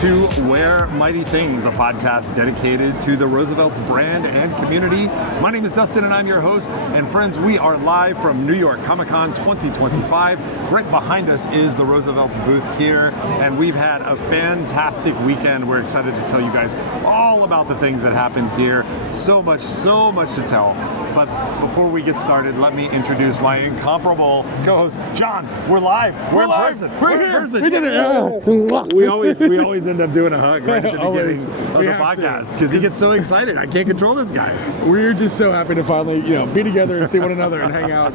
to Where Mighty Things, a podcast dedicated to the Roosevelt's brand and community. My name is Dustin and I'm your host. And friends, we are live from New York Comic-Con 2025. Right behind us is the Roosevelt's booth here, and we've had a fantastic weekend. We're excited to tell you guys all about the things that happened here. So much to tell. But before we get started, let me introduce my incomparable co-host, John. We're live. We're in person. We're here. In person. We did it. We always end up doing a hug right at the beginning of the podcast because he gets so excited. I can't control this guy. We're just so happy to finally, be together and see one another and hang out.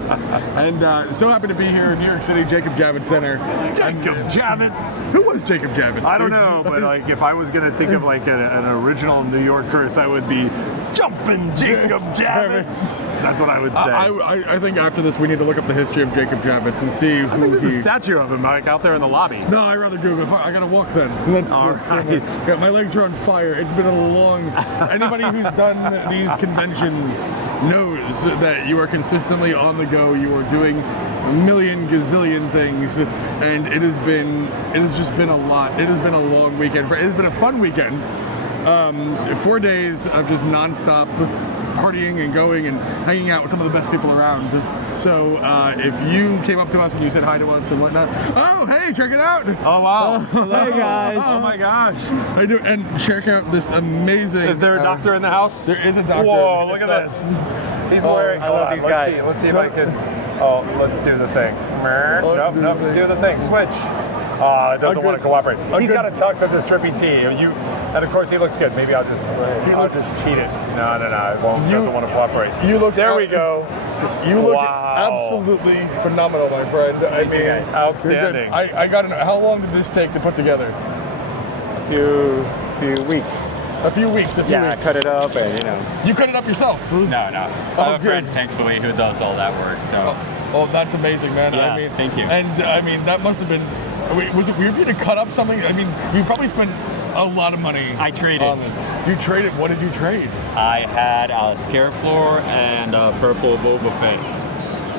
And so happy to be here in New York City, Jacob Javits Center. Jacob Javits. Who was Jacob Javits? I don't know, but if I was gonna think of an original New York curse, I would be Jumpin' Jacob Javits. That's what I would say. I think after this we need to look up the history of Jacob Javits and see who I think there's a statue of him like out there in the lobby. No, I'd rather do it. I gotta walk then. All right. Yeah, my legs are on fire. It's been a long... Anybody who's done these conventions knows that you are consistently on the go. You are doing a million gazillion things, and it has just been a lot. It has been a long weekend. It has been a fun weekend. 4 days of just nonstop partying and going and hanging out with some of the best people around. So if you came up to us and you said hi to us and whatnot, oh hey, check it out! Oh wow! Hey guys! Oh my gosh! I do, and check out this amazing. Is there a doctor in the house? There is a doctor. Whoa! Look at this. He's wearing. I love these guys. Let's see if I can. Oh, let's do the thing. Nope. Do the thing. Switch. It doesn't want to cooperate. He's got a tux at this trippy tee. And of course he looks good. Maybe I'll just cheat it. No. It won't. Doesn't want to cooperate. There we go. You look absolutely phenomenal, my friend. I mean, outstanding. I got to know, how long did this take to put together? A few weeks. A few weeks. I cut it up and You cut it up yourself? No. I have a friend, thankfully, who does all that work. So. Oh, that's amazing, man. Yeah, thank you. And that must have been. Was it weird for you to cut up something? I mean, you probably spent a lot of money. I traded. You traded? What did you trade? I had a Scarefloor and a purple Boba Fett.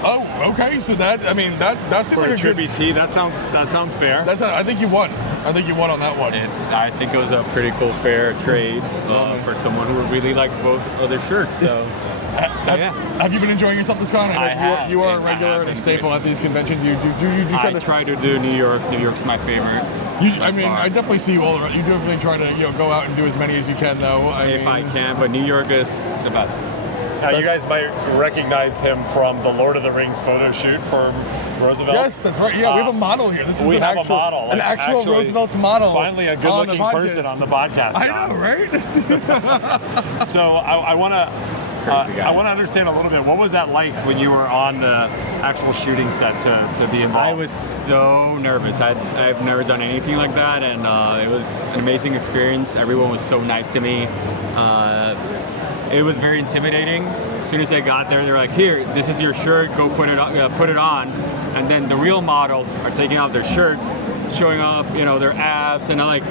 Oh, okay. So that seems For like a a good. trippy tee, that sounds fair. I think you won. I think you won on that one. I think it was a pretty cool, fair trade for someone who would really like both other shirts. So. Have you been enjoying yourself this con? I have. You are a regular and a staple at these conventions. I try to do New York. New York's my favorite. I definitely see you all around. You definitely try to go out and do as many as you can, though. I can, but New York is the best. Now, you guys might recognize him from the Lord of the Rings photo shoot from Roosevelt. Yes, that's right. Yeah, we have a model here. This is a model. An actual Roosevelt's model. Finally, a good-looking person on the podcast. I know, right? So I want to understand a little bit. What was that like when you were on the actual shooting set to be involved? I was so nervous. I've never done anything like that, and it was an amazing experience. Everyone was so nice to me. It was very intimidating. As soon as I got there, they're like, "Here, this is your shirt. Go put it on." And then the real models are taking off their shirts, showing off, their abs, and I'm like,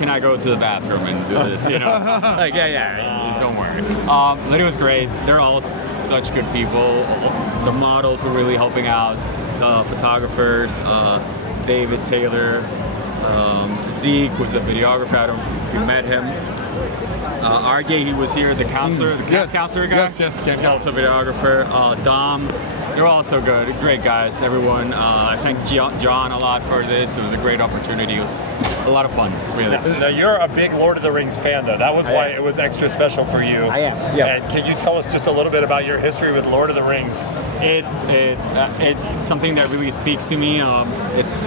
"Can I go to the bathroom and do this?" Like, yeah. Don't worry. But it was great. They're all such good people. The models were really helping out. The photographers, David Taylor, Zeke was a videographer. I don't know if you met him. RJ, he was here, the counselor, counselor guy. Yes. He's also a videographer. Dom, they're all so good. Great guys, everyone. I thank John a lot for this. It was a great opportunity. It was a lot of fun, really. Now you're a big Lord of the Rings fan, though. That was why it was extra special for you. I am, yeah. And can you tell us just a little bit about your history with Lord of the Rings? It's something that really speaks to me. It's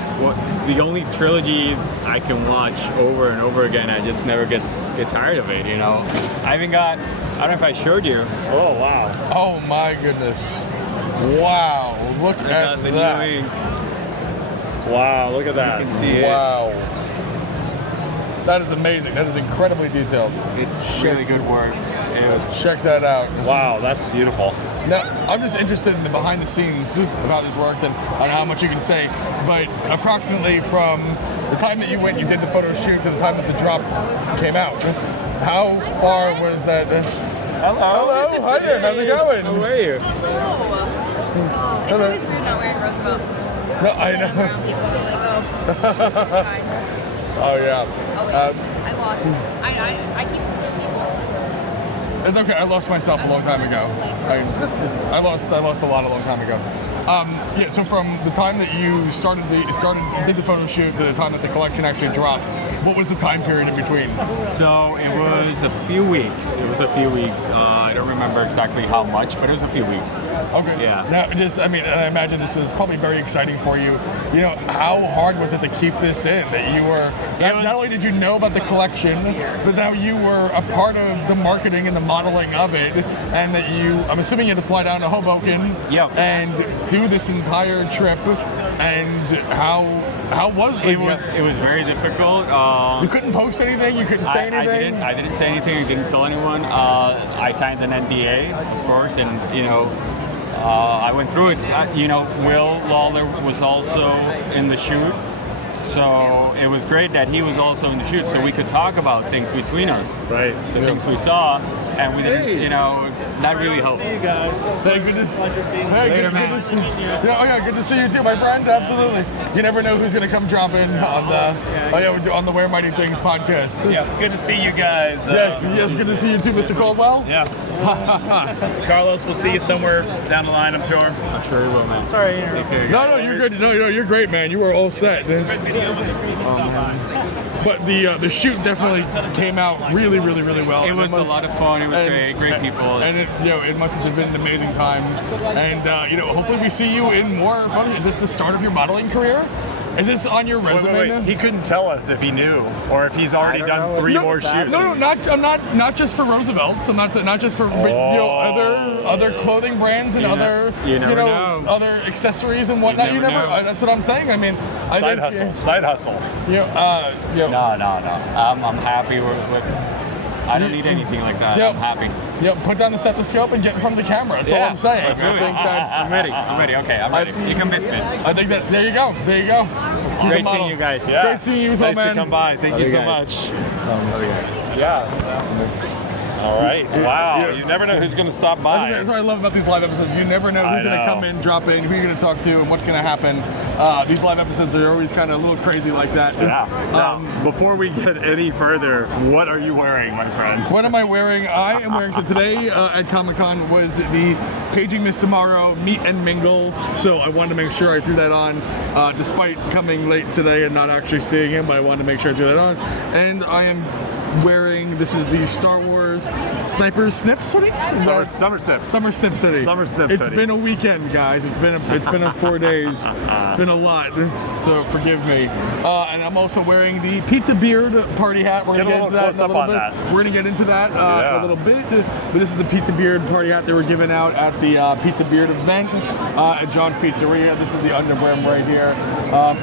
the only trilogy I can watch over and over again. I just never get tired of it, I even got, I don't know if I showed you. Oh, wow. Oh, my goodness. Wow. Look at the that. new ink. Wow, look at that. You can see it. Wow. That is amazing. That is incredibly detailed. It's really good work. Check that out. Wow, that's beautiful. Now, I'm just interested in the behind the scenes of how this worked and how much you can say, but approximately from the time that you did the photo shoot to the time that the drop came out, how far was that? Hello. Hi there. How's it going? How are you? Hello. It's always weird not wearing Roosevelt's. No, I know. Around people, so like, oh, Oh yeah. Oh, wait. I lost. I keep losing people. It's okay. I lost myself a long time ago. I lost a lot a long time ago. Yeah. So from the time that you did the photo shoot to the time that the collection actually dropped, what was the time period in between? So it was a few weeks. I don't remember exactly how much, but it was a few weeks. Okay. Yeah. Now, I imagine this was probably very exciting for you. You know, how hard was it to keep this in? That you were not only did you know about the collection, but now you were a part of the marketing and the modeling of it, and that I'm assuming you had to fly down to Hoboken. Yep. And do this entire trip. And how was it? It was very difficult. You couldn't post anything. You couldn't say anything. I didn't say anything. I didn't tell anyone. I signed an NDA, of course, and I went through it. Will Lawler was also in the shoot, so it was great that he was also in the shoot, so we could talk about things between us, Right. the things we saw, and we didn't. That really helped. See you guys. Hey, good Later, man. to see you. Yeah, good to see you too, my friend. Absolutely. You never know who's going to come drop in on the Wear Mighty Things podcast. Yes, good to see you guys. Yes, good to see you too, Mr. Caldwell. Yes. Carlos, we'll see you somewhere down the line, I'm sure. I'm sure he will, man. Sorry. Take care. No, you're good. No, you're great, man. You were all set. But the shoot definitely came out really, really, really well. It was a lot of fun. It was great people. And it must have just been an amazing time. And hopefully we see you in more fun. Is this the start of your modeling career? Is this on your resume now? He couldn't tell us if he knew or if he's already done three more shoots. No, not just for Roosevelt's. I'm not just for other clothing brands and other other accessories and whatnot. You never. That's what I'm saying. I mean, Side hustle. No. I'm happy with. I don't need anything like that. Yep. I'm happy. Yep, put down the stethoscope and get in front of the camera. That's all I'm saying. Let's do it. I think that's. I'm ready. Okay, I'm ready. You can miss me. I think that. There you go. Great seeing you guys. Yeah. Great seeing you as well, Nice man. to come by. Thank you so much. Yeah. All right. Wow. Yeah. You never know who's going to stop by. That's what I love about these live episodes. You never know who's going to come in, drop in, who you're going to talk to, and what's going to happen. These live episodes are always kind of a little crazy like that. Yeah. Before we get any further, what are you wearing, my friend? What am I wearing? I am wearing, so today at Comic-Con was the Paging Miss Tomorrow Meet and Mingle, so I wanted to make sure I threw that on, despite coming late today and not actually seeing him, but I wanted to make sure I threw that on. And I am wearing, this is the Star Wars Sniper Snips hoodie? Summer Snips. Summer Snips hoodie. Summer Snips It's hoodie. been a weekend, guys. It's been a 4 days. It's been a lot, so forgive me. And I'm also wearing the Pizza Beard party hat. We're Get gonna a get into little that in a close little up bit. on that. We're gonna get into that in a little bit. But this is the Pizza Beard party hat they were giving out at the Pizza Beard event at John's Pizzeria. This is the underbrim right here.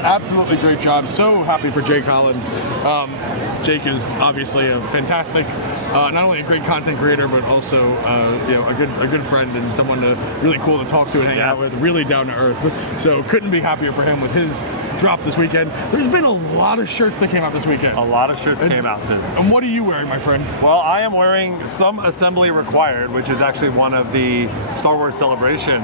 Absolutely great job. So happy for Jake Holland. Jake is obviously a fantastic, not only a great content creator, but also a good friend and someone really cool to talk to and hang out with. Really down to earth. So couldn't be happier for him with his drop this weekend. There's been a lot of shirts that came out this weekend. A lot of shirts came out today. And what are you wearing, my friend? Well, I am wearing Some Assembly Required, which is actually one of the Star Wars Celebration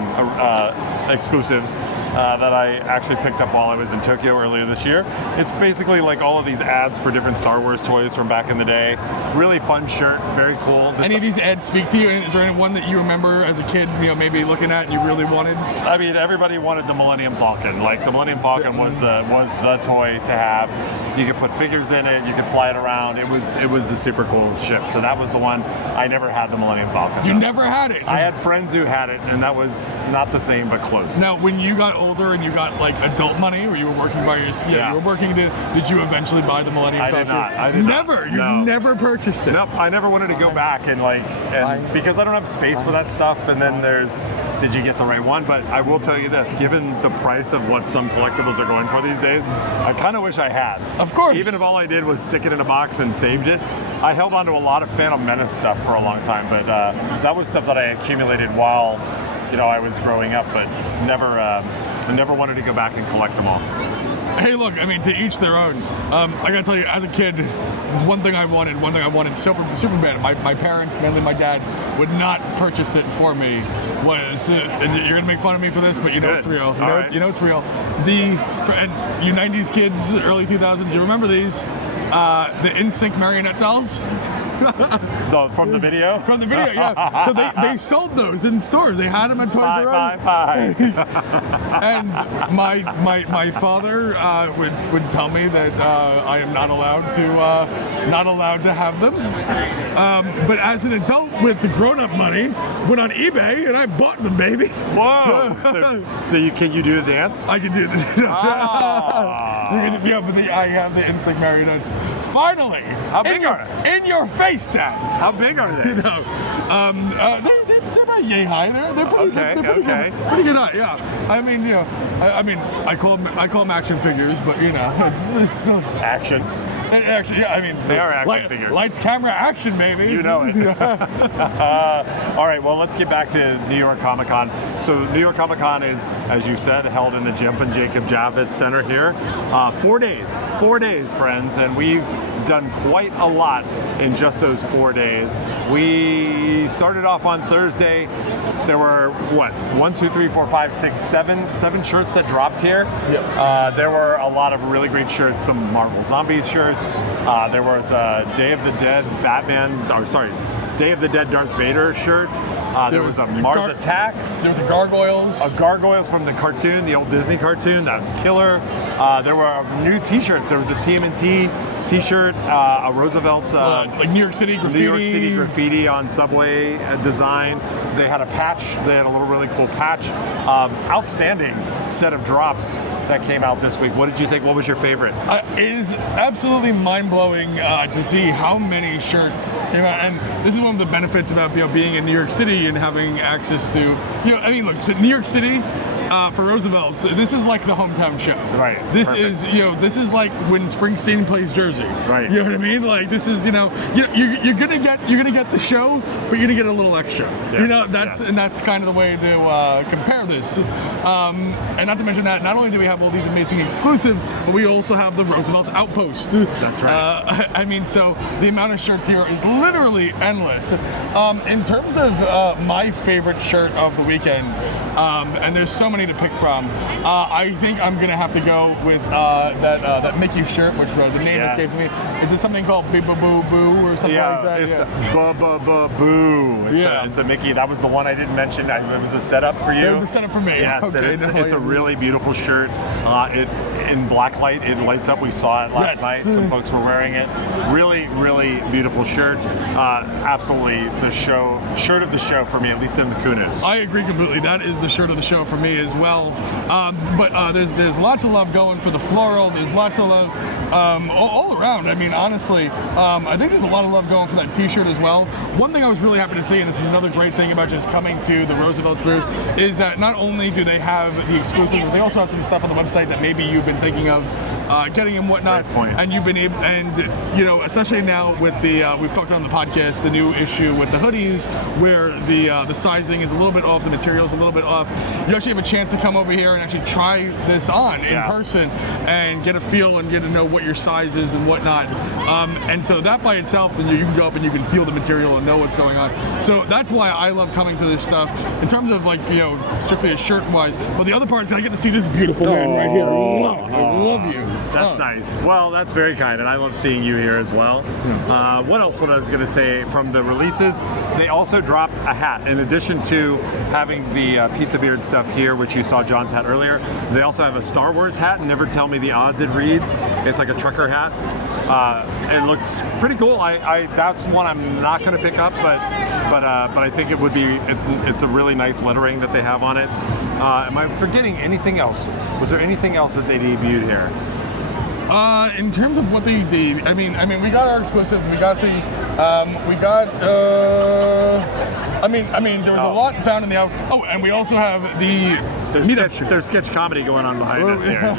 exclusives that I actually picked up while I was in Tokyo earlier this year. It's basically like all of these ads for different Star Wars toys from back in the day. Really fun shirt, very cool. Any of these ads speak to you? Is there any one that you remember as a kid, maybe looking at and you really wanted? I mean, everybody wanted the Millennium Falcon. Like the Millennium Falcon was the toy to have. You could put figures in it. You could fly it around. It was the super cool ship. So that was the one. I never had the Millennium Falcon. You though. never had it. I had friends who had it, and that was not the same, but close. Now, when you got older and you got like adult money, or you were working by yourself, Yeah. you were working. Did you eventually buy the Millennium I Falcon? did not. I did never. not. You No. never purchased it. Nope, I never wanted to go back and because I don't have space for that stuff. And then did you get the right one? But I will tell you this: given the price of what some collectibles are going for these days, I kind of wish I had. Of course. Even if all I did was stick it in a box and saved it, I held on to a lot of Phantom Menace stuff for a long time. But that was stuff that I accumulated while I was growing up, but never wanted to go back and collect them all. Hey, look, I mean, to each their own. I gotta tell you, as a kid, there's one thing I wanted super bad. My parents, mainly my dad, would not purchase it for me. And you're gonna make fun of me for this, but you know it's real. You know it's real. And you 90s kids, early 2000s, you remember these? the NSYNC marionette dolls. From the video? From the video, yeah. So they sold those in stores. They had them at Toys R Us. Bye. And my father would tell me that I am not allowed to have them. But as an adult with the grown-up money, went on eBay and I bought them, baby. Whoa! So can you do the dance? I can do that. Yeah, but I have the NSYNC marionettes. Finally, How big are they? In your face, Dad. How big are they? You know, they're about yay high. They're pretty, Okay, they're pretty okay. good. Pretty good high, yeah. I mean, you know, I call them action figures, but you know, it's Action. actually, yeah. I mean, They are action figures. Lights, camera, action, baby. You know it. All right, well, let's get back to New York Comic Con. So New York Comic Con is, as you said, held in the Jumpin' Jacob Javits Center here. 4 days, friends, and we've done quite a lot in just those 4 days. We started off on Thursday. There were, 7 shirts that dropped here. Yep. There were a lot of really great shirts, some Marvel Zombies shirts. There was a Day of the Dead Day of the Dead Darth Vader shirt. There was a Mars Attacks. There was a Gargoyles. Gargoyles from the cartoon, the old Disney cartoon. That was killer. There were new T-shirts. There was a TMNT T-shirt, a Roosevelt's like New York City graffiti. New York City graffiti on Subway design. They had a patch. They had a little really cool patch. Outstanding set of drops that came out this week. What did you think? What was your favorite? It is absolutely mind-blowing to see how many shirts came out, and this is one of the benefits about being in New York City and having access to, look, so New York City. For Roosevelt's, this is like the hometown show. Right. This Perfect. this is like when Springsteen plays Jersey. Right. You know what I mean? Like this is, you're gonna get the show, but you're gonna get a little extra. Yes, And that's kind of the way to compare this. And not to mention that not only do we have all these amazing exclusives, but we also have the Roosevelt's Outpost. That's right. So the amount of shirts here is literally endless. In terms of my favorite shirt of the weekend, and there's so many to pick from. I think I'm gonna have to go with that Mickey shirt, which the name escapes me. Is it something called Boo Boo Boo Boo or something like that? It's Boo. It's a Mickey. That was the one I didn't mention. It was a setup for you. It was a setup for me. Yes, okay, and it's a really beautiful shirt. In black light, it lights up. We saw it last night. Some folks were wearing it. Really, really beautiful shirt. Absolutely the shirt of the show for me, at least in the Kunis. I agree completely. That is the shirt of the show for me as well. But there's lots of love going for the floral. There's lots of love all around. I mean, honestly, I think there's a lot of love going for that T-shirt as well. One thing I was really happy to see, and this is another great thing about just coming to the Roosevelt's booth, is that not only do they have the exclusives, but they also have some stuff on the website that maybe you've been thinking of getting and whatnot. Great point. And you've been able, and especially now with the we've talked on the podcast, the new issue with the hoodies, where the sizing is a little bit off, the material's a little bit off. You actually have a chance to come over here and actually try this on in person and get a feel and get to know what your size is and whatnot. And so that by itself, then you can go up and you can feel the material and know what's going on. So that's why I love coming to this stuff in terms of strictly a shirt wise. But the other part is I get to see this beautiful man right here. I love you. That's nice. Well, that's very kind, and I love seeing you here as well. What else? What I was going to say from the releases, they also dropped a hat. In addition to having the Pizza Beard stuff here, which you saw John's hat earlier, they also have a Star Wars hat. Never tell me the odds it reads. It's like a trucker hat. It looks pretty cool. That's one I'm not going to pick up, but I think it would be. It's a really nice lettering that they have on it. Am I forgetting anything else? Was there anything else that they debuted here? In terms of what they did, I mean, we got our exclusives. We got there was a lot found in the out. Oh, and we also have There's sketch comedy going on behind us here.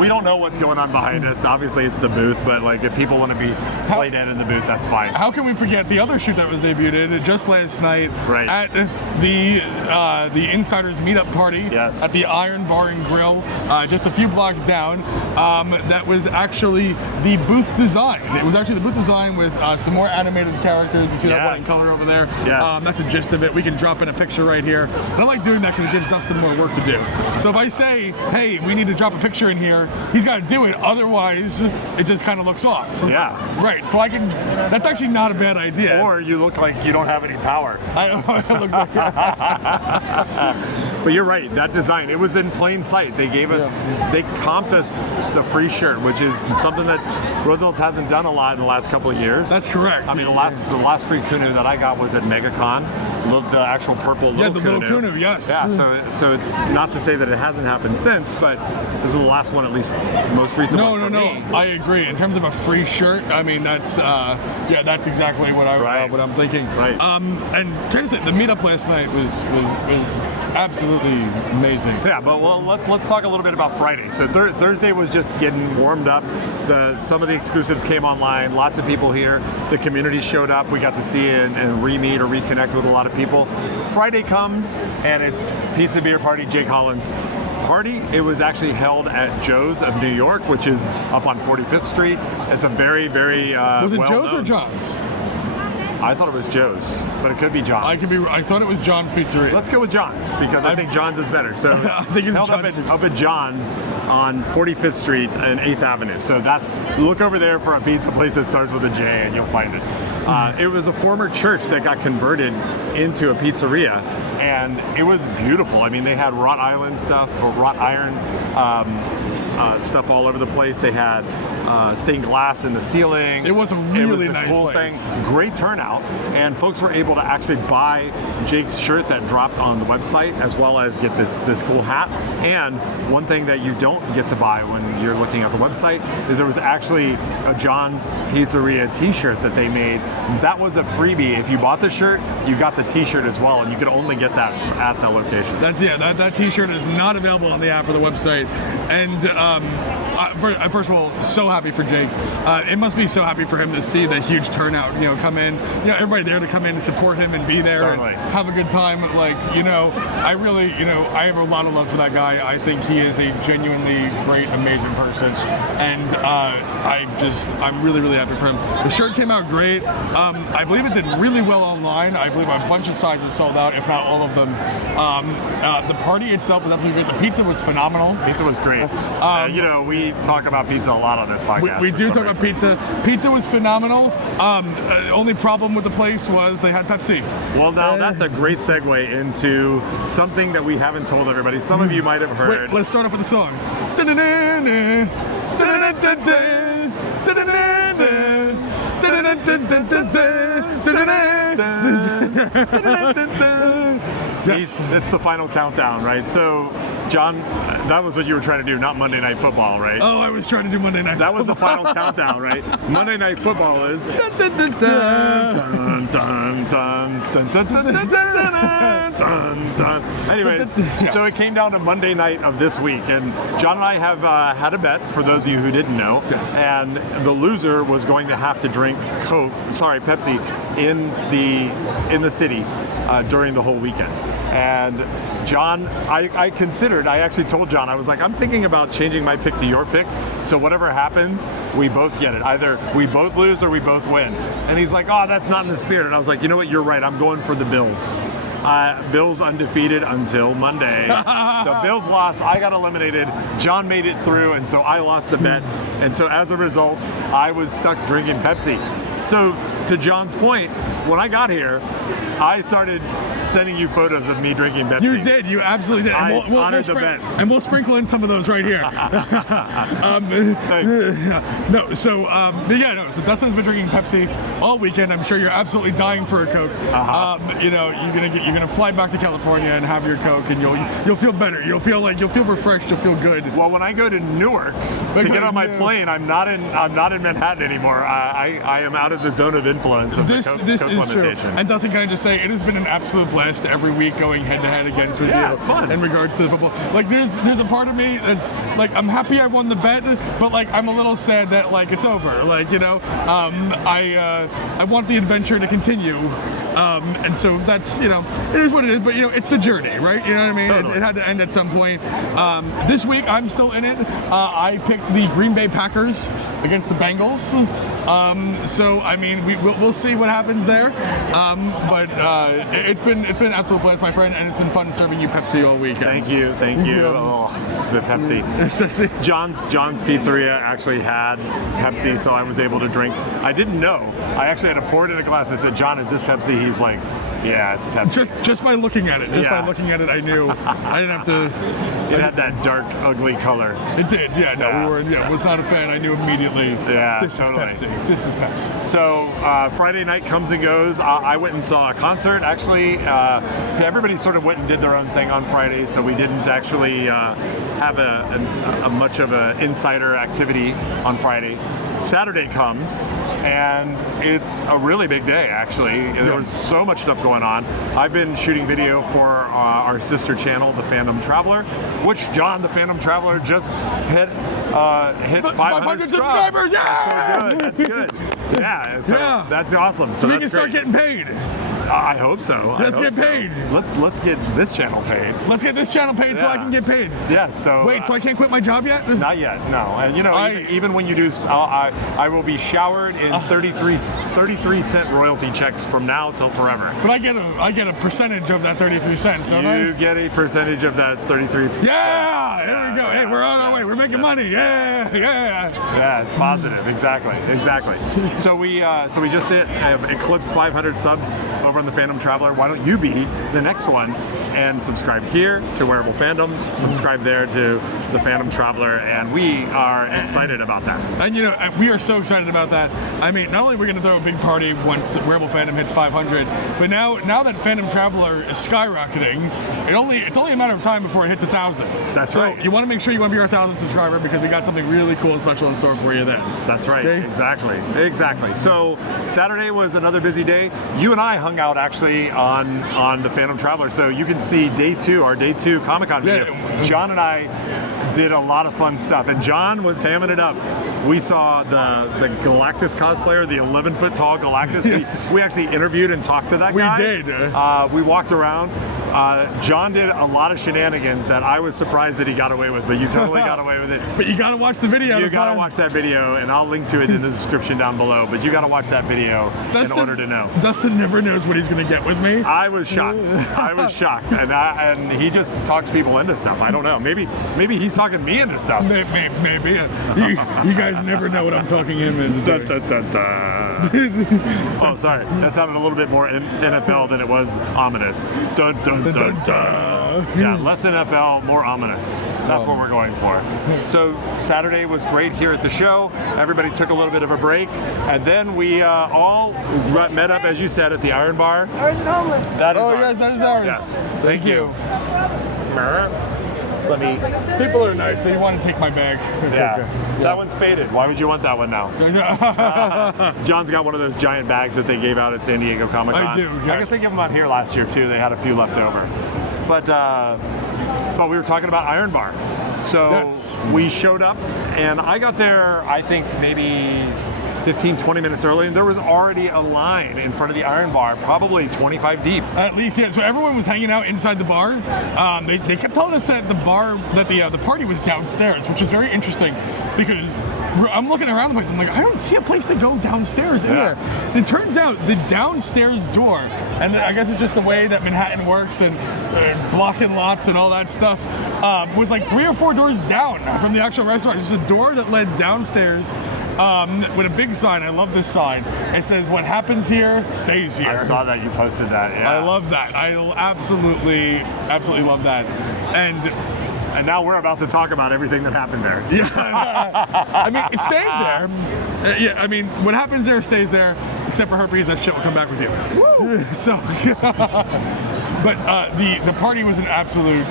We don't know what's going on behind us. Obviously, it's the booth, but if people want to be played in the booth, that's fine. How can we forget the other shoot that was debuted just last night at the Insiders Meetup Party at the Iron Bar and Grill, just a few blocks down. That was actually the booth design. It was actually the booth design with some more animated characters. You see that one in color over there? Yes. That's the gist of it. We can drop in a picture right here. And I like doing that because it gives Dustin more work to do. So if I say, hey, we need to drop a picture in here, there. He's got to do it, otherwise it just kind of looks off. Yeah. Right. So that's actually not a bad idea. Or you look like you don't have any power. I don't know. It looks like. But you're right, that design, it was in plain sight. They gave us, they comped us the free shirt, which is something that Roosevelt hasn't done a lot in the last couple of years. That's correct. I mean, the last free Kunu that I got was at MegaCon, the actual purple little the Kunu. little Kunu, yes. Yeah, so not to say that it hasn't happened since, but this is the last one, at least most recent one for me. I agree. In terms of a free shirt, I mean, that's exactly what I'm thinking. Right. And can I say, the meetup last night was absolutely amazing. Yeah, but let's talk a little bit about Friday. So Thursday was just getting warmed up. Some of the exclusives came online. Lots of people here. The community showed up. We got to see and re-meet or reconnect with a lot of people. Friday comes and it's Pizza Beer Party, Jake Holland's party. It was actually held at Joe's of New York, which is up on 45th Street. It's a very, very was it Joe's well-known. or John's? I thought it was Joe's, but it could be John's. I thought it was John's Pizzeria. Let's go with John's because I think John's is better. So I think it's held up at John's on 45th Street and 8th Avenue. So look over there for a pizza place that starts with a J and you'll find it. It was a former church that got converted into a pizzeria, and it was beautiful. I mean, they had wrought iron stuff all over the place. They had stained glass in the ceiling. It was a really nice cool place. Thing. Great turnout, and folks were able to actually buy Jake's shirt that dropped on the website, as well as get this cool hat. And one thing that you don't get to buy when you're looking at the website is there was actually a John's Pizzeria T-shirt that they made. That was a freebie. If you bought the shirt, you got the T-shirt as well, and you could only get that at that location. That T-shirt is not available on the app or the website. And first of all, so happy for Jake. It must be so happy for him to see the huge turnout. Come in. Everybody there to come in and support him and be there Totally. and have a good time. I really, I have a lot of love for that guy. I think he is a genuinely great, amazing person, and I'm really, really happy for him. The shirt came out great. I believe it did really well online. I believe a bunch of sizes sold out, if not all of them. The party itself was absolutely great. The pizza was phenomenal. Pizza was great. We talk about pizza a lot on this podcast. We do talk about pizza. Pizza was phenomenal. Only problem with the place was they had Pepsi. Well, now that's a great segue into something that we haven't told everybody. Some of you might have heard. Wait, let's start off with the song. Yes. It's the final countdown, right? So, John, that was what you were trying to do, not Monday Night Football, right? Oh, I was trying to do Monday Night That was the final countdown, right? Monday Night Football is... Anyways, so it came down to Monday night of this week, and John and I have had a bet, for those of you who didn't know, yes. And the loser was going to have to drink Pepsi in the city during the whole weekend. And John, I actually told John, I was like, I'm thinking about changing my pick to your pick, so whatever happens, we both get it. Either we both lose or we both win. And he's like, oh, that's not in the spirit. And I was like, you know what, you're right, I'm going for the Bills. Bills undefeated until Monday. The Bills lost, I got eliminated, John made it through, and so I lost the bet. And so as a result, I was stuck drinking Pepsi. So to John's point, when I got here, I started sending you photos of me drinking Pepsi. You did. You absolutely did. I honored the bet. And we'll sprinkle in some of those right here. So Dustin's been drinking Pepsi all weekend. I'm sure you're absolutely dying for a Coke. You're gonna fly back to California and have your Coke, and you'll feel better. You'll feel refreshed. You'll feel good. Well, when I go to Newark to get on my plane, I'm not in Manhattan anymore. I am out of the zone of influence of this the Coke is true. limitation. And Dustin, can I just say, it has been an absolute blast every week going head to head against with you. It's fun. In regards to the football. Like there's a part of me that's like, I'm happy I won the bet, but like I'm a little sad that like it's over. Like, I want the adventure to continue. And so that's, it is what it is, but it's the journey, right? You know what I mean? Totally. It had to end at some point. This week I'm still in it. I picked the Green Bay Packers against the Bengals. So I mean, we'll see what happens there. But it's been an absolute blast, my friend, and it's been fun serving you Pepsi all weekend. Thank you. Oh, it's the Pepsi. John's Pizzeria actually had Pepsi, so I was able to drink. I didn't know. I actually had to pour it in a glass. I said, "John, is this Pepsi?" He's like, "Yeah, it's Pepsi." Just by looking at it. By looking at it, I knew. I didn't have to. It had that dark, ugly color. It did. Yeah. No, was not a fan. I knew immediately. Yeah, This totally. is Pepsi. This is Pepsi. So Friday night comes and goes. I went and saw a concert. Actually, everybody sort of went and did their own thing on Friday, so we didn't actually have a much of an insider activity on Friday. Saturday comes, and it's a really big day, actually. There was so much stuff going on. I've been shooting video for our sister channel, the Fandom Traveler, which John, the Fandom Traveler, just hit 500 subscribers. Yeah! So good. That's good. Yeah, so that's awesome. So we that's can start great. getting paid. I hope so. Let's get paid. Let's get this channel paid. Let's get this channel paid so I can get paid. Yeah, so... Wait, so I can't quit my job yet? Not yet, no. And even when you do, I will be showered in 33-cent royalty checks from now till forever. But I get a percentage of that 33 cents, don't I? You get a percentage of that 33. Yeah! There we go. Hey, we're on our way. We're making money. Yeah! Yeah, it's positive. Exactly. So we just eclipsed 500 subs over on the Fandom Traveler. Why don't you be the next one and subscribe here to Wearable Fandom, subscribe there to the Fandom Traveler, and we are excited about that. And we are so excited about that. I mean, not only are we going to throw a big party once Wearable Fandom hits 500, but now that Fandom Traveler is skyrocketing, it's only a matter of time before it hits 1,000. That's right. So you want to make sure you want to be our 1,000th subscriber because we got something really cool and special in store for you then. That's right. Okay? Exactly. So Saturday was another busy day. You and I hung out actually on the Phantom Traveler, so you can see our day two Comic-Con video. John and I did a lot of fun stuff, and John was hamming it up. We saw the Galactus cosplayer, the 11-foot tall Galactus. Yes. We actually interviewed and talked to that guy. We did. We walked around. John did a lot of shenanigans that I was surprised that he got away with, but you totally got away with it. But you got to watch the video. You got to watch that video, and I'll link to it in the description down below. But you got to watch that video in order to know. Dustin never knows what he's going to get with me. I was shocked. And he just talks people into stuff. I don't know. Maybe he's talking me into stuff. Maybe. You guys never know what I'm talking him into. Oh, sorry. That sounded a little bit more NFL than it was ominous. Dun, dun, dun, dun. Yeah, less NFL, more ominous. That's what we're going for. So Saturday was great here at the show. Everybody took a little bit of a break, and then we all met up, as you said, at the Iron Bar. Ours and homeless. That is Oh, ours. yes, that is ours. Yes. Thank you. Let me. People are nice. They want to take my bag. It's okay. That one's faded. Why would you want that one now? John's got one of those giant bags that they gave out at San Diego Comic-Con. I do, I yes. guess they gave them out here last year too. They had a few left over. But we were talking about Iron Bar. So Yes. we showed up, and I got there, I think maybe 15, 20 minutes early, and there was already a line in front of the Iron Bar, probably 25 deep. At least, yeah. So everyone was hanging out inside the bar. They kept telling us that the party was downstairs, which is very interesting because I'm looking around the place. I'm like, I don't see a place to go downstairs in there. It turns out the downstairs door, and I guess it's just the way that Manhattan works and blocking lots and all that stuff, was like 3 or 4 doors down from the actual restaurant. Just a door that led downstairs with a big sign. I love this sign. It says, "What happens here stays here." I saw that you posted that. Yeah. I love that. I absolutely love that. And now we're about to talk about everything that happened there. Yeah, I mean, it stayed there. Yeah, I mean, what happens there stays there, except for herpes. That shit will come back with you. Woo! So, but the party was an absolute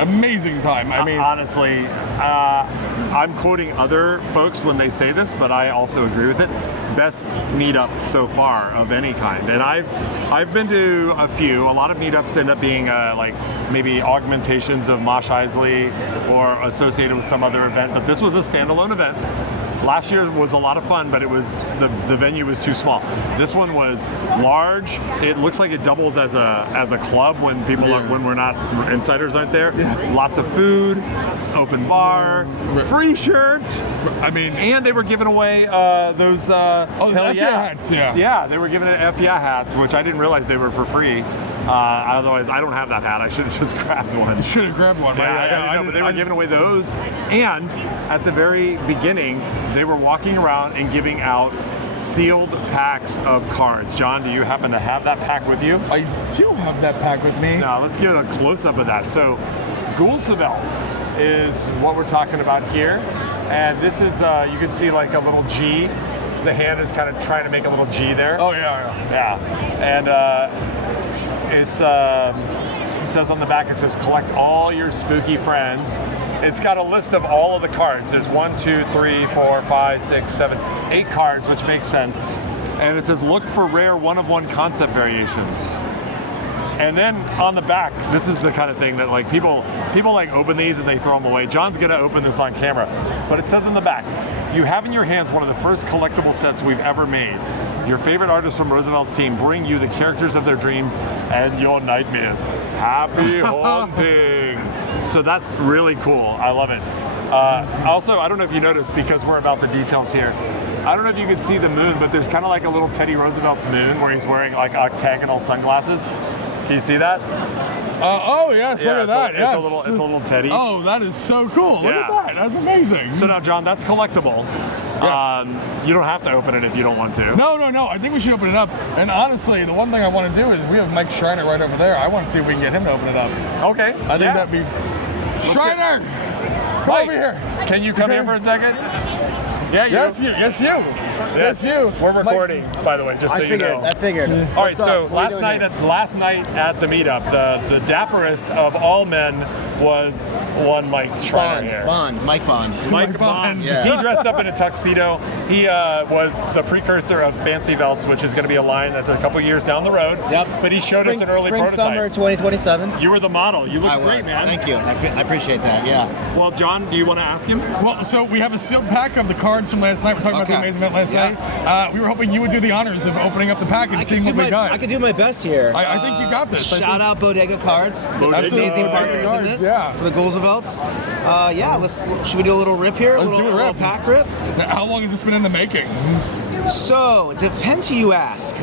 amazing time. I mean, honestly, I'm quoting other folks when they say this, but I also agree with it. Best meetup so far of any kind, and I've been to a few. A lot of meetups end up being like maybe augmentations of Mosh Isley or associated with some other event, but this was a standalone event. Last year was a lot of fun, but it was the venue was too small. This one was large. It looks like it doubles as a club when people when we're not insiders aren't there. Lots of food, open bar, free shirts. I mean, and they were giving away those the hell F yeah hats. Yeah, they were giving it F yeah hats, which I didn't realize they were for free. Otherwise, I don't have that hat. I should have just grabbed one. You should have grabbed one. I know, but they were giving away those. And at the very beginning, they were walking around and giving out sealed packs of cards. John, do you happen to have that pack with you? I do have that pack with me. Now, let's give it a close-up of that. So, Ghoulsabelts is what we're talking about here. And this is, you can see like a little G. The hand is kind of trying to make a little G there. Oh, yeah. And it says on the back, it says collect all your spooky friends. It's got a list of all of the cards. There's 1, 2, 3, 4, 5, 6, 7, 8 cards, which makes sense. And it says look for rare one-of-one concept variations. And then on the back, this is the kind of thing that like people like open these and they throw them away. John's gonna open this on camera, but it says on the back, you have in your hands one of the first collectible sets we've ever made. Your favorite artists from Roosevelt's team bring you the characters of their dreams and your nightmares. Happy haunting. So that's really cool. I love it. Also, I don't know if you noticed, because we're about the details here, I don't know if you can see the moon, but there's kind of like a little Teddy Roosevelt's moon where he's wearing like octagonal sunglasses. Can you see that? Oh yes, look at that. It's a little Teddy. Oh, that is so cool. Look at that. That's amazing. So now, John, that's collectible. Yes. You don't have to open it if you don't want to. No. I think we should open it up. And honestly, the one thing I want to do is we have Mike Schreiner right over there. I want to see if we can get him to open it up. Okay. I think that'd be... Schreiner! Come over here. Can you come here for a second? Yeah, Yes, you. We're recording, by the way, just so you know. I figured. All right, so last night at the meetup, the dapperest of all men was one Mike Schreiner here. Mike Bond. Mike Bond. Yeah. He dressed up in a tuxedo. He was the precursor of Fancy Velts, which is going to be a line that's a couple years down the road. Yep. But he showed us an early spring, prototype. Summer 2027. You were the model. You look great, man. Thank you. I appreciate that. Yeah. Well, John, do you want to ask him? Well, so we have a sealed pack of the cards from last night. We're talking about the amazing event last night. We were hoping you would do the honors of opening up the package and seeing what we got. I could do my best here. I think you got this. Shout out Bodega Cards, the amazing partners in this for the Ghoulsavelts. Should we do a little rip here? Let's do a little pack rip. How long has this been in the making? So, it depends who you ask.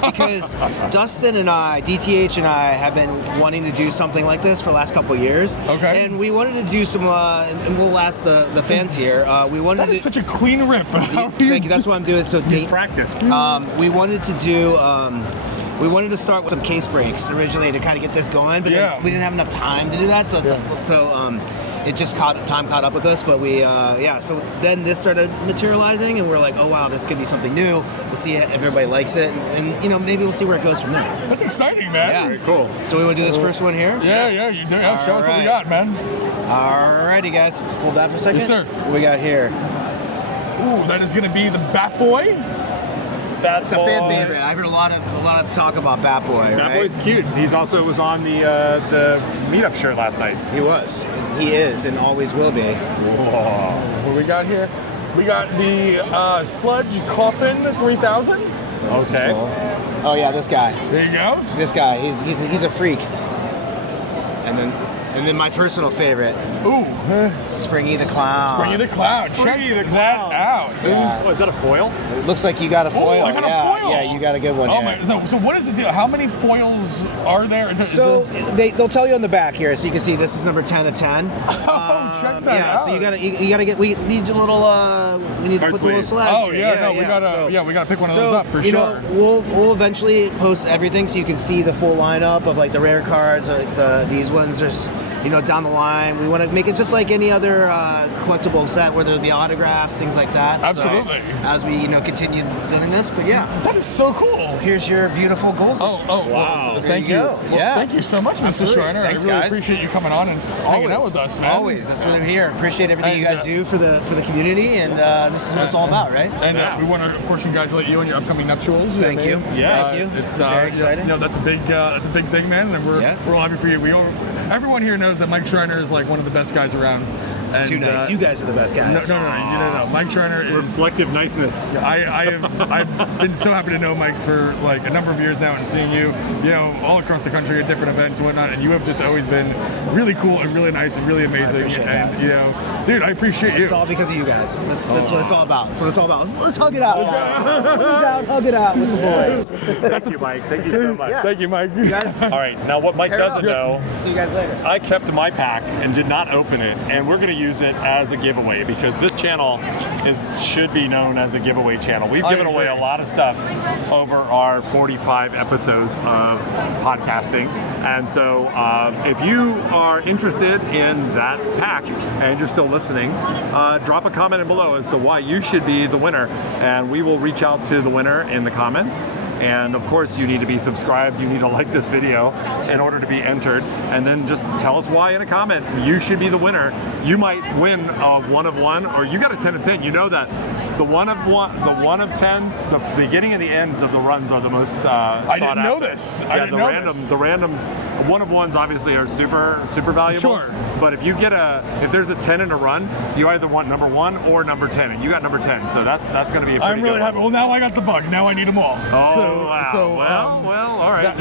Because Dustin and I, DTH and I, have been wanting to do something like this for the last couple of years. Okay. And we wanted to do some, and we'll ask the fans here. We wanted That is such a clean rip. Thank you. That's what I'm doing. So, Practice. we wanted to do. We wanted to start with some case breaks originally to kind of get this going, but we didn't have enough time to do that. So it just time caught up with us. But so then this started materializing, and we're like, oh wow, this could be something new. We'll see if everybody likes it, and maybe we'll see where it goes from there. That's exciting, man. Yeah. Very cool. So we want to do this first one here. Yeah, you do. Show us what we got, man. Alrighty, guys. Hold that for a second. Yes, sir. What we got here? Ooh, that is going to be the Bat Boy. It's a fan favorite. I've heard a lot of talk about Bat Boy. Bat Boy's cute. He's also was on the meetup shirt last night. He was. He is, and always will be. Whoa. What we got here? We got the Sludge Coffin 3000. Okay. Cool. Oh yeah, this guy. There you go. This guy. He's a freak. And then my personal favorite. Ooh. Springy the Clown. Springy the Clown. Check that out. Yeah. Oh, is that a foil? It looks like you got a foil. I got a foil. Yeah, you got a good one. Oh here. my! So what is the deal? How many foils are there? So they'll tell you on the back here, so you can see this is number 10 of 10. Oh, check that out. So you gotta get. We need a little. We need to put the little slabs. Oh yeah, we gotta pick one of those up for sure. We'll eventually post everything so you can see the full lineup of like the rare cards, like these ones. There's down the line. We want to make it just like any other collectible set where there'll be autographs, things like that. Absolutely. So, as we continue doing this, but yeah. That is so cool. Here's your beautiful goals. Oh wow! There Thank you you. go. Well, thank you so much, Mr. Absolutely. Schreiner. Thanks, I really guys. appreciate you coming on and hanging out with us, man. Always. That's what I'm here. Appreciate everything And, you guys do for the community, and this is what it's all about, right? And we want to, of course, congratulate you on your upcoming nuptials. Thank you. Yeah. Thank you. It's very exciting. that's a big thing, man. And we're all happy for you. Everyone here knows that Mike Schreiner is like one of the best guys around. And, Too nice. You guys are the best guys. No. Mike Schreiner is Reflective niceness. I've been so happy to know Mike for like a number of years now and seeing you, all across the country at different events and whatnot, and you have just always been really cool and really nice and really amazing. I appreciate and dude, I appreciate you. It's all because of you guys. That's what it's all about. That's what it's all about. Let's hug it out, guys. Put it down, hug it out with the boys. Thank you, Mike. Thank you so much. Thank you, Mike. You guys, All right, now what Mike doesn't know, see you guys later. I kept my pack and did not open it, and we're going to use it as a giveaway because this channel should be known as a giveaway channel. We've given away a lot of stuff over our 45 episodes of podcasting, and so if you are interested in that pack and you're still listening, drop a comment in below as to why you should be the winner, and we will reach out to the winner in the comments. And of course, you need to be subscribed. You need to like this video in order to be entered, and then just tell us why in a comment. You should be the winner. You might win a 1 of 1, or you got a 10 of 10. You know that the 1 of 10s, the beginning and the ends of the runs are the most sought after. I didn't know this. The randoms, 1 of 1s obviously are super valuable. Sure. But if there's a 10 in a run, you either want number 1 or number 10, and you got number 10. So that's going to be a pretty I'm really good happy. one. Well, now I got the bug. Now I need them all. Oh, wow. Well, all right.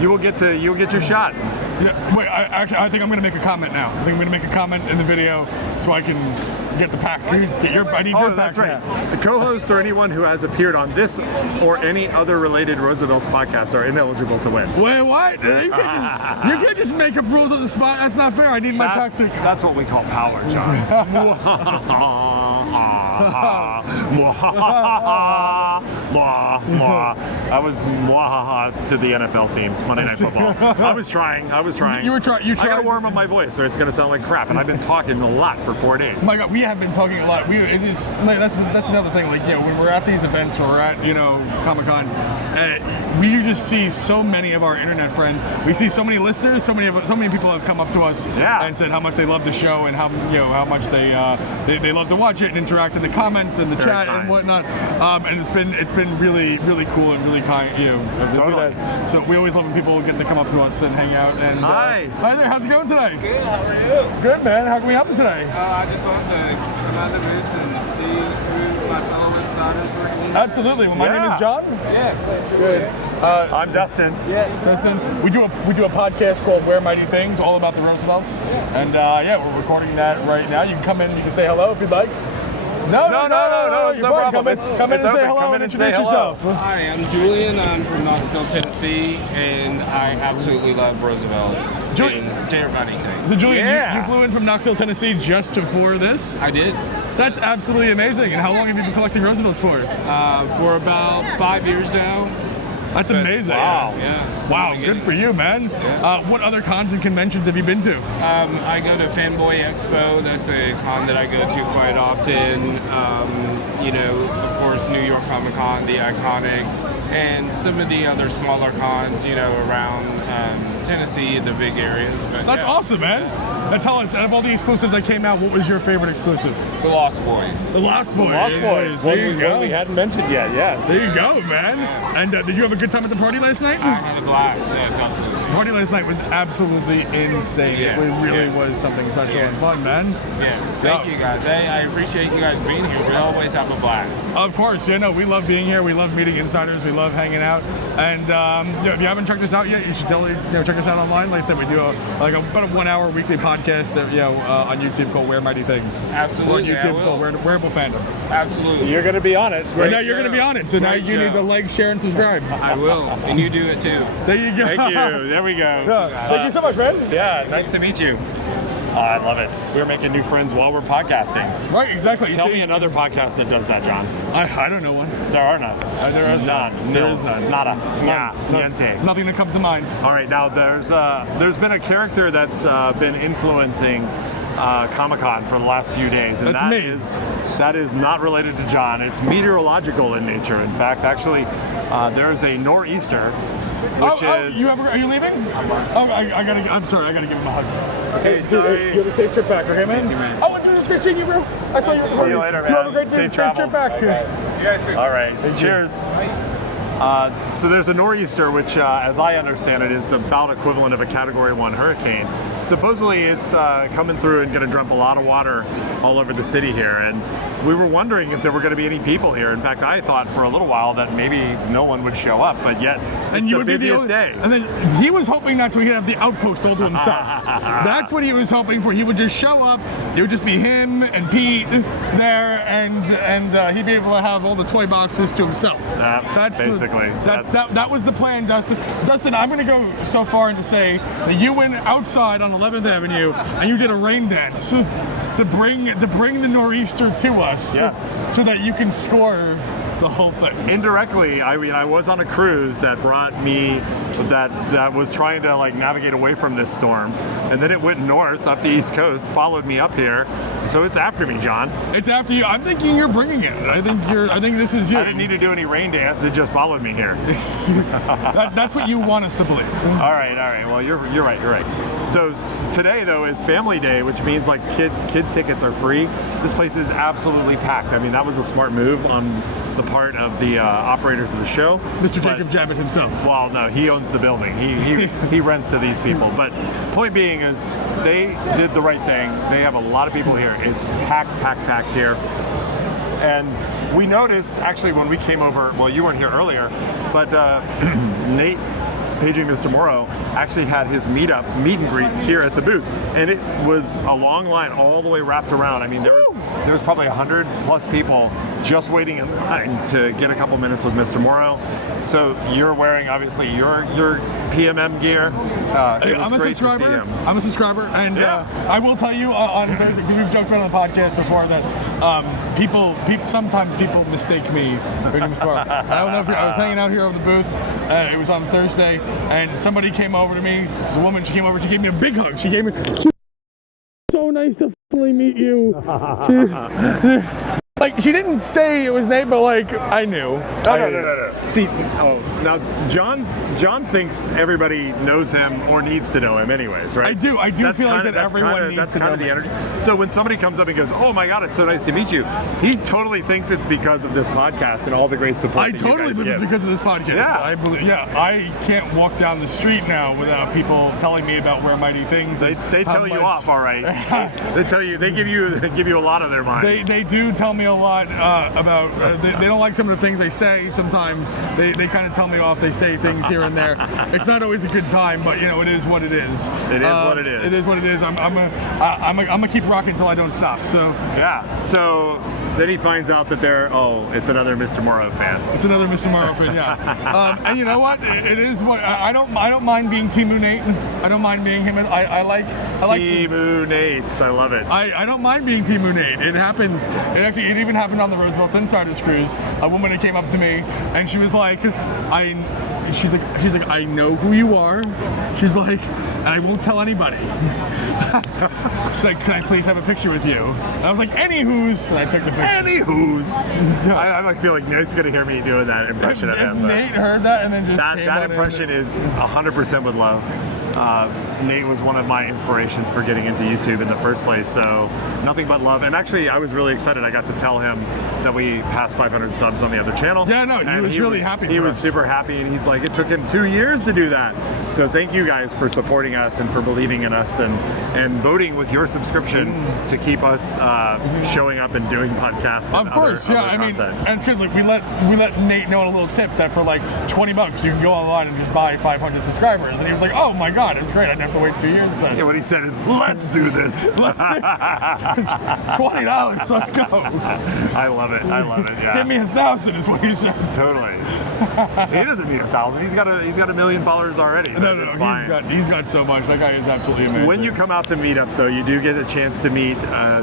You'll get your shot. Yeah, wait, I think I'm going to make a comment now. I think I'm going to make a comment in the video so I can get the pack. I need your pack. That's right. Now. A co-host or anyone who has appeared on this or any other related Roosevelt's podcast are ineligible to win. Wait, what? You can't just make up rules on the spot. That's not fair. I need my packs to... That's what we call power, John. I was mwahaha to the NFL theme, Monday Night Football. I was trying. You were trying. I gotta warm up my voice or it's gonna sound like crap, and I've been talking a lot for 4 days. Oh my God, we have been talking a lot. That's another thing. Like, when we're at these events, when we're at Comic-Con, we just see so many of our internet friends. We see so many listeners. So many people have come up to us and said how much they love the show and how much they love to watch it and interact in the comments and the chat and whatnot. And it's been really cool and really kind to do that. So we always love when people get to come up to us and hang out. And hi there. How's it going today? Good. How are you? Good, man. How can we help you today? I just wanted to come out of the booth and see who my fellow insiders were. Absolutely. Well, my name is John. Yes, Good. I'm Dustin. Yes. Dustin. We do a podcast called Where Mighty Things, all about the Roosevelts. And we're recording that right now. You can come in. You can say hello if you'd like. No, it's no problem. Come in and say hello and introduce yourself. Hi, I'm Julian. I'm from Knoxville, Tennessee, and I absolutely love Roosevelt. Dare Mighty Things. So, Julian, you flew in from Knoxville, Tennessee just for this? I did. That's absolutely amazing. And how long have you been collecting Roosevelts for? For about 5 years now. That's amazing. Wow. Yeah. Wow, good for you, man. Yeah. What other cons and conventions have you been to? I go to Fanboy Expo. That's a con that I go to quite often. Of course, New York Comic Con, the iconic, and some of the other smaller cons, around Tennessee, the big areas. But that's awesome, man. Now tell us, out of all the exclusives that came out, what was your favorite exclusive? The Lost Boys. The Lost Boys. Lost Boys. There you go. One we hadn't mentioned yet. Yes. There you go, man. Yes. And did you have a good time at the party last night? I had a blast. Yes, absolutely. The party last night was absolutely insane. Yes. It really was something special and fun, man. Yes. Thank you guys. I appreciate you guys being here. We always have a blast. Of course. We love being here. We love meeting insiders. We love hanging out. And if you haven't checked us out yet, you should totally check us out online. Like I said, we do about a 1 hour weekly podcast on YouTube called Where Mighty Things. Absolutely. Or on YouTube called Wearable Fandom. Absolutely. You're going to be on it. So now you're going to be on it. So now you need to like, share, and subscribe. I will. And you do it too. There you go. Thank you. There we go. Thank you so much, man. Yeah, nice to meet you. I love it. We're making new friends while we're podcasting. Right, exactly. Tell me another podcast that does that, John. I don't know one. There are none. There is none. There is none. Nada. Nah. Niente. Nothing that comes to mind. All right. Now there's been a character that's been influencing Comic-Con for the last few days, and that's me. That is not related to John. It's meteorological in nature. In fact, actually, there is a nor'easter. Are you leaving? I'm sorry, I gotta give him a hug. Hey, dude, you have a safe trip back, okay, man? Oh, dude, it's great seeing you, bro. I saw you at the party. See you later, man. You have a great day. Safe Safe trip travels. back. All right. Cheers. So there's a nor'easter, which, as I understand it, is about equivalent of a Category 1 hurricane. Supposedly it's coming through and going to dump a lot of water all over the city here. And we were wondering if there were going to be any people here. In fact, I thought for a little while that maybe no one would show up, but yet it's you the would be the busiest only day. And then he was hoping that's so he'd have the outpost all to himself. That's what he was hoping for. He would just show up. It would just be him and Pete there, and he'd be able to have all the toy boxes to himself. That's basically. That was the plan, Dustin. Dustin, I'm going to go so far and to say that you went outside on 11th Avenue and you did a rain dance to bring the nor'easter to us. Yes. So that you can score the whole thing. Indirectly, I mean, I was on a cruise that brought me that was trying to like navigate away from this storm, and then it went north up the East Coast, followed me up here. So it's after me, John. It's after you. I'm thinking you're bringing it. I think this is you. I didn't need to do any rain dance. It just followed me here. That's what you want us to believe. All right. Well, you're right. So today though is Family Day, which means like kids tickets are free. This place is absolutely packed. I mean, that was a smart move on the part of the operators of the show. Mr. Jacob Javits himself. Well, no, he owns the building. He rents to these people. But point being is they did the right thing. They have a lot of people here. It's packed here. And we noticed actually when we came over, well, you weren't here earlier, but Nate, Paging Mr. Morrow, actually had his meet and greet here at the booth. And it was a long line all the way wrapped around. I mean, there was probably 100 plus people just waiting in line to get a couple minutes with Mr. Morrow. So you're wearing obviously your PMM gear. I'm a subscriber. And I will tell you on Thursday, we've joked about on the podcast before that sometimes people mistake me for Mr. Morrow. I don't know if I was hanging out here over the booth. It was on Thursday, and somebody came over to me. It was a woman. She came over. She gave me a big hug. She gave me. So nice to finally meet you. Like, she didn't say it was Nate, but like, I knew. No. See, now John thinks everybody knows him or needs to know him anyways, right? I do feel like that everyone needs that's to kind know of the me. energy. So when somebody comes up and goes, "Oh my God, it's so nice to meet you," he totally thinks it's because of this podcast and all the great support. I totally believe it's because of this podcast. Yeah. I can't walk down the street now without people telling me about Where Mighty Things. They tell you off, all right. they give you a lot of their mind. They do tell me a lot about. They don't like some of the things they say. Sometimes they kind of tell me off. They say things here and there. It's not always a good time, but it is what it is. It is what it is. It is what it is. I'm gonna keep rocking until I don't stop. So yeah. So then he finds out that it's another Mr. Morrow fan. It's another Mr. Morrow fan. Yeah. And you know what? It is what I don't mind being Team Nate. I don't mind being him. I like Team Nate. I love it. I don't mind being Team Nate. It happens. It even happened on the Roosevelt's Insiders cruise. A woman came up to me and she was like, she's like, I know who you are. She's like, and I won't tell anybody. She's like, can I please have a picture with you? And I was like, anywho's. And I took the picture. Anywho's. I like feel like Nate's gonna hear me doing that impression of him. Nate heard that and then just that impression is 100% with love. Nate was one of my inspirations for getting into YouTube in the first place, so nothing but love. And actually, I was really excited. I got to tell him that we passed 500 subs on the other channel. Yeah, no, he was really happy. He was super happy, and he's like, it took him 2 years to do that. So thank you guys for supporting us and for believing in us and voting with your subscription to keep us showing up and doing podcasts. Of course, other I mean, content. and it's good. Like we let Nate know in a little tip that for like $20 you can go online and just buy 500 subscribers, and he was like, oh my God, it's great. I didn't have to wait 2 years then. Yeah, what he said is, let's do this. Let's do $20. Let's go. I love it. Yeah. Give me 1,000 is what he said. Totally. He doesn't need 1,000. He's got a million followers already. No, he's got so much. That guy is absolutely amazing. When you come out to meetups, though, you do get a chance to meet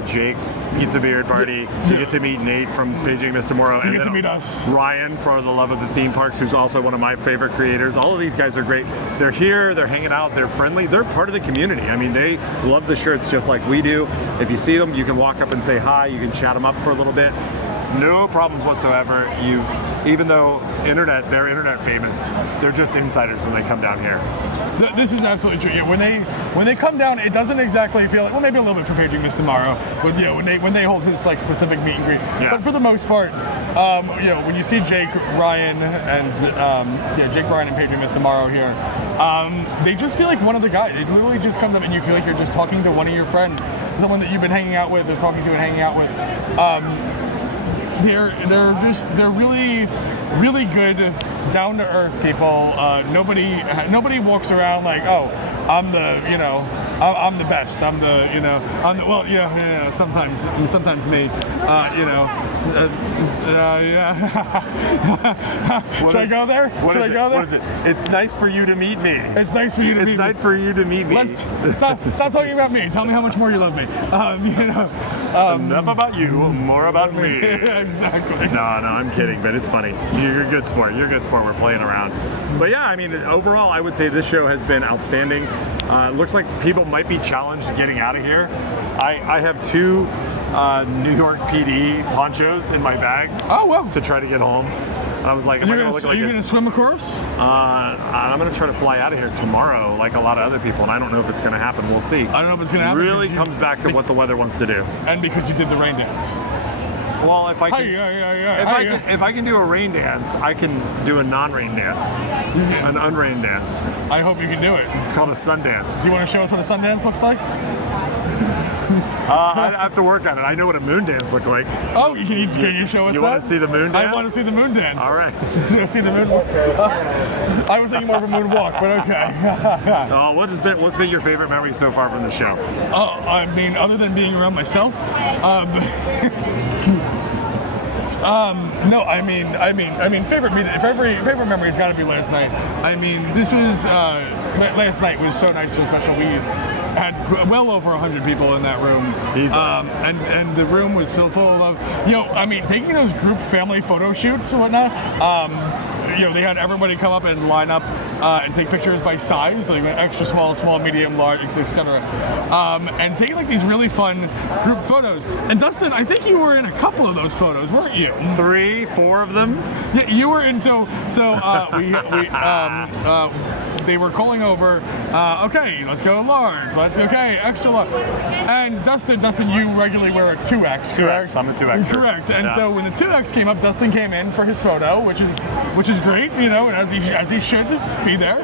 Jake, Pizza Beard Party. You get to meet Nate from Paging Mr. Morrow. You get to meet us. Ryan for the Love of the Theme Parks, who's also one of my favorite creators. All of these guys are great. They're here. They're hanging out. They're friendly. They're part of the community. I mean, they love the shirts just like we do. If you see them, you can walk up and say hi. You can chat them up for a little bit. No problems whatsoever. You even though they're internet famous, they're just insiders when they come down here. This is absolutely true. Yeah, when they come down, it doesn't exactly feel like, well, maybe a little bit for Paging Miss Tomorrow, but when they hold his like specific meet and greet. Yeah. But for the most part, when you see Jake Ryan and Paging Miss Tomorrow here, they just feel like one of the guys. It literally just comes up and you feel like you're just talking to one of your friends, someone that you've been hanging out with or talking to and hanging out with. They're really good, down to earth people. Nobody walks around like, oh, I'm the best. Sometimes me, Should I go there? Should I go there? What is it? It's nice for you to meet me. It's nice for you to meet me. It's nice for you to meet me. Let's stop talking about me. Tell me how much more you love me. Enough about you, more about me. Exactly. No, I'm kidding, but it's funny. You're a good sport. You're a good sport. We're playing around. But yeah, I mean, overall, I would say this show has been outstanding. Looks like people might be challenged getting out of here. I have 2 New York PD ponchos in my bag. Oh, well. To try to get home. I was like, Are you going to swim across? I'm going to try to fly out of here tomorrow, like a lot of other people, and I don't know if it's going to happen. We'll see. I don't know if it's going to happen. Really comes back to what the weather wants to do. And because you did the rain dance. Well, if I can, if I can do a rain dance, I can do a non-rain dance, an unrain dance. I hope you can do it. It's called a sun dance. Do you want to show us what a sun dance looks like? I have to work on it. I know what a moon dance looks like. Oh, can you show us that? You want to see the moon dance? I want to see the moon dance. All right. See the moon? I was thinking more of a moonwalk, but okay. What's been your favorite memory so far from the show? I mean, other than being around myself, no, I mean, favorite memory's got to be last night. I mean, this was last night was so nice, so special. We had well over 100 people in that room, and the room was filled full of, taking those group family photo shoots and whatnot. They had everybody come up and line up and take pictures by size, like extra small, medium, large, etc. And taking like these really fun group photos. And Dustin, I think you were in a couple of those photos, weren't you? 3, 4 of them. Yeah, you were in. They were calling over. Okay, let's go large. Extra large. And Dustin, you regularly wear a 2X. 2X. I'm a 2X. Correct. And so when the 2X came up, Dustin came in for his photo, which is great, and as he should be there.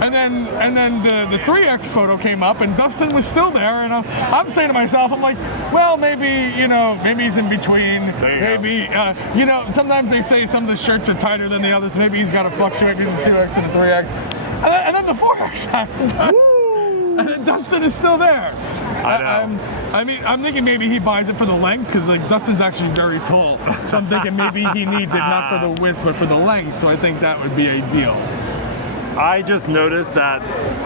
And then the 3X photo came up, and Dustin was still there. And I'm saying to myself, I'm like, well, maybe he's in between. Maybe sometimes they say some of the shirts are tighter than the others. Maybe he's got to fluctuate between the 2X and the 3X. And then the 4X happened. And then Dustin is still there. I know. I'm thinking maybe he buys it for the length, because Dustin's actually very tall. So I'm thinking maybe he needs it not for the width but for the length. So I think that would be ideal. I just noticed that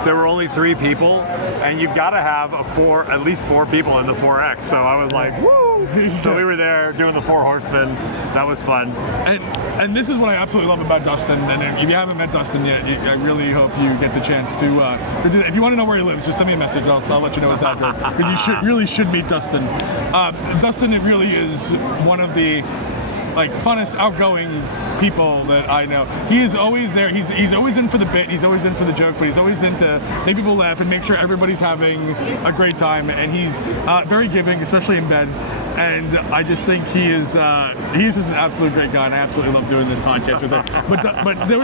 there were only 3 people, and you've got to have at least 4 people in the 4X. So I was like, woo! So we were there doing the 4 horsemen. That was fun. And this is what I absolutely love about Dustin. And if you haven't met Dustin yet, I really hope you get the chance to do that. If you want to know where he lives, just send me a message. I'll let you know his address, because you really should meet Dustin. Dustin, it really is one of the funnest, outgoing people that I know. He is always there. He's always in for the bit. He's always in for the joke, but he's always in to make people laugh and make sure everybody's having a great time. And he's very giving, especially in bed. And I just think he is just an absolute great guy, and I absolutely love doing this podcast with him. But it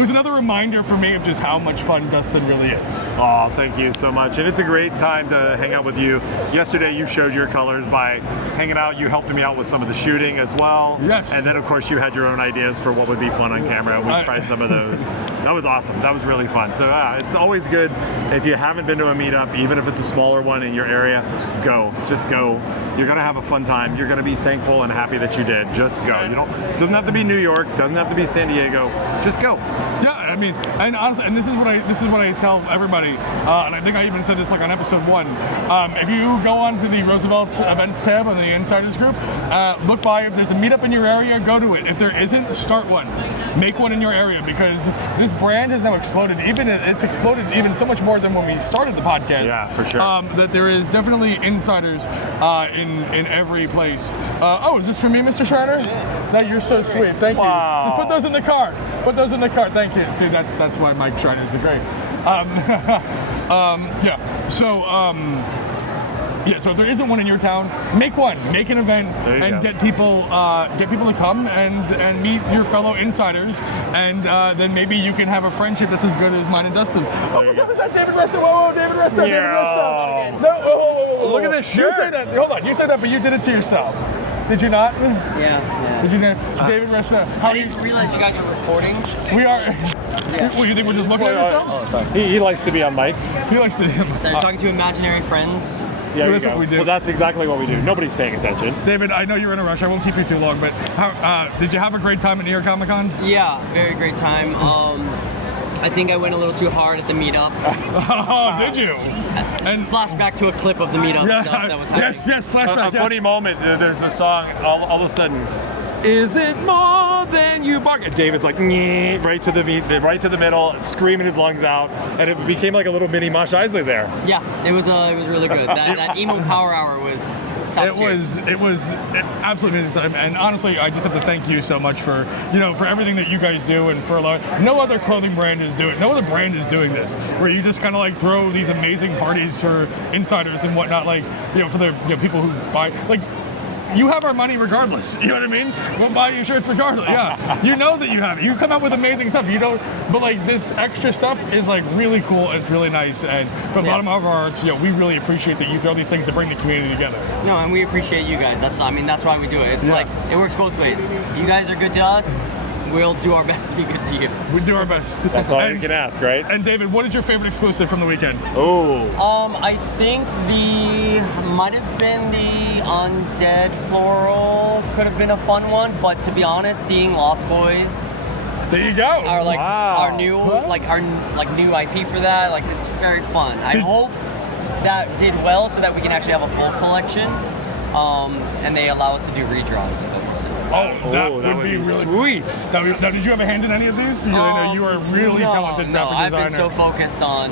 was another reminder for me of just how much fun Dustin really is. Oh, thank you so much. And it's a great time to hang out with you. Yesterday you showed your colors by hanging out. You helped me out with some of the shooting as well. Yes. And then of course you had your own ideas for what would be fun on camera. We tried some of those. That was awesome. That was really fun. So it's always good if you haven't been to a meetup, even if it's a smaller one in your area, go. Just go. You're gonna have a fun time. You're gonna be thankful and happy that you did. Just go. It doesn't have to be New York, doesn't have to be San Diego. Just go. Yeah, mean, and honestly, and this is what I tell everybody, and I think I even said this like on episode 1. If you go on to the Roosevelt's events tab on the Insiders group, look by if there's a meetup in your area, go to it. If there isn't, start one. Make one in your area, because this brand has now exploded. It's exploded even so much more than when we started the podcast. Yeah, for sure. That there is definitely insiders in every place. Is this for me, Mr. Schreiner? It is. That you're so sweet. Thank you. Just put those in the car. Put those in the car. Thank you. See, that's why Mike Schreiner's a great. Yeah. So if there isn't one in your town, make one. Make an event and get people to come and meet your fellow insiders, and then maybe you can have a friendship that's as good as mine and Dustin's. Was that David Resta? Whoa, David Resta, David Resta. No, whoa. Look at this shirt. You say that. Hold on. You said that, but you did it to yourself. Did you not? Yeah. Did you not? David Resta, how I didn't realize you guys were recording. We are. What, you think we're just looking at ourselves? Oh, sorry. He likes to be on mic. He likes to. They're talking to imaginary friends. Yeah, that's what we do. Well, that's exactly what we do. Nobody's paying attention. David, I know you're in a rush. I won't keep you too long, but did you have a great time at New York Comic Con? Yeah, very great time. I think I went a little too hard at the meetup. Oh, did you? And flashback to a clip of the meetup stuff that was happening. Yes, flashback. A funny moment. There's a song. All of a sudden, is it more than you bark? And David's like, "Nyeh," right to the middle, screaming his lungs out, and it became like a little mini Mosh Isley there. Yeah, it was really good. That emo power hour was top tier. It was absolutely amazing time, and honestly, I just have to thank you so much for everything that you guys do, and for no other clothing brand is doing. No other brand is doing this, where you just kind of like throw these amazing parties for insiders and whatnot, for the people who buy You have our money regardless. You know what I mean? We'll buy your shirts regardless. Yeah. You know that you have it. You come out with amazing stuff. You don't, but this extra stuff is really cool. It's really nice. And from the bottom of our hearts, we really appreciate that you throw these things to bring the community together. No, and we appreciate you guys. That's why we do it. It's it works both ways. You guys are good to us. We'll do our best to be good to you. We do our best. That's all you can ask, right? And David, what is your favorite exclusive from the weekend? I think might have been the Undead Floral. Could have been a fun one, but to be honest, seeing Lost Boys. There you go. Our new new IP for that. It's very fun. I hope that did well so that we can actually have a full collection. And they allow us to do redraws. That would be really sweet. Now, did you have a hand in any of these? I know you are a really talented graphic designer. I've been so focused on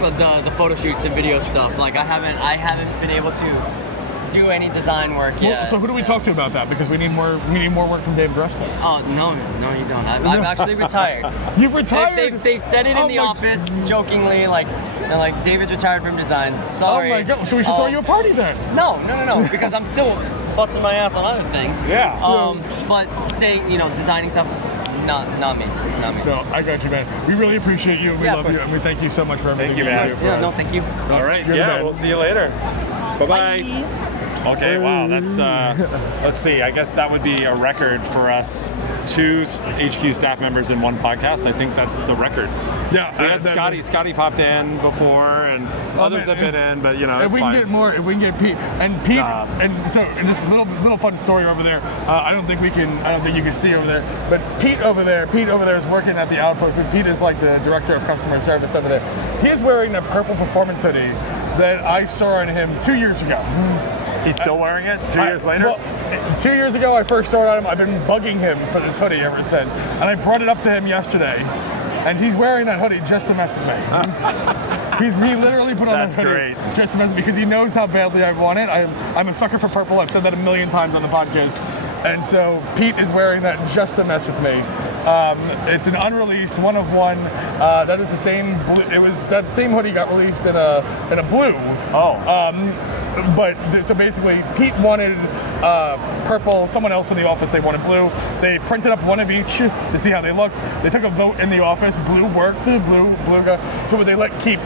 the photo shoots and video stuff. I haven't been able to do any design work yet. So who do we talk to about that? Because we need more work from Dave Bresta. Oh no, you don't. I've actually retired. You've retired? They've said it in the office jokingly, they're like, David's retired from design. Sorry. Oh my God! So we should throw you a party then. No, because I'm still busting my ass on other things. Yeah. But designing stuff. Not me. No, I got you, man. We really appreciate you. We love you, and we thank you so much for everything. Thank you, man. Yeah, no, thank you. All right. We'll see you later. Bye-bye. Okay, wow, that's, let's see, I guess that would be a record for us, 2 HQ staff members in one podcast. I think that's the record. Yeah. We had Scotty popped in before, and others have been in, but if we fine. can get more, if we can get Pete, and just a little fun story over there. I don't think you can see over there, but Pete over there is working at the Outpost, but Pete is the director of customer service over there. He is wearing the purple performance hoodie that I saw on him 2 years ago. He's still wearing it 2 years later? Well, 2 years ago I first saw it on him. I've been bugging him for this hoodie ever since. And I brought it up to him yesterday. And he's wearing that hoodie just to mess with me. He literally put on that hoodie just to mess with me because he knows how badly I want it. I'm a sucker for purple. I've said that a million times on the podcast. And so Pete is wearing that just to mess with me. It's an unreleased one of one. That is the same blue. It was that same hoodie got released in a blue. So basically, Pete wanted purple. Someone else in the office, they wanted blue. They printed up one of each to see how they looked. They took a vote in the office. Blue worked. Blue got. So they let Pete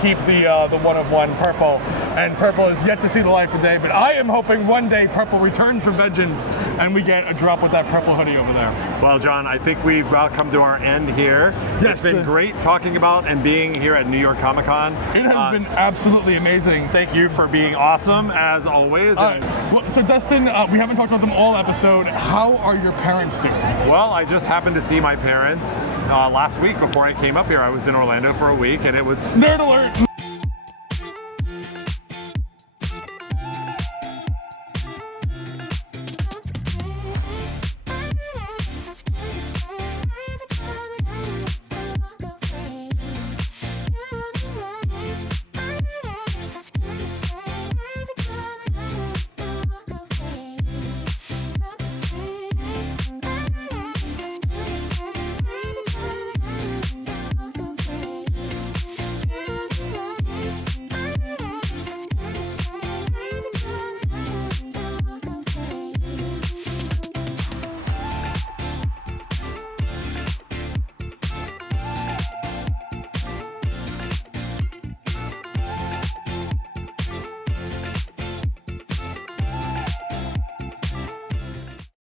keep the one of one purple. And purple is yet to see the light of day. But I am hoping one day purple returns for vengeance, and we get a drop with that purple hoodie over there. Well, John, I think we've come to our end here. Yes, it's been great talking about and being here at New York Comic Con. It has been absolutely amazing. Thank you for being awesome as always. Well, so Dustin, we haven't talked about them all episode. How are your parents doing? Well, I just happened to see my parents last week before I came up here. I was in Orlando for a week, and it was Nerd alert!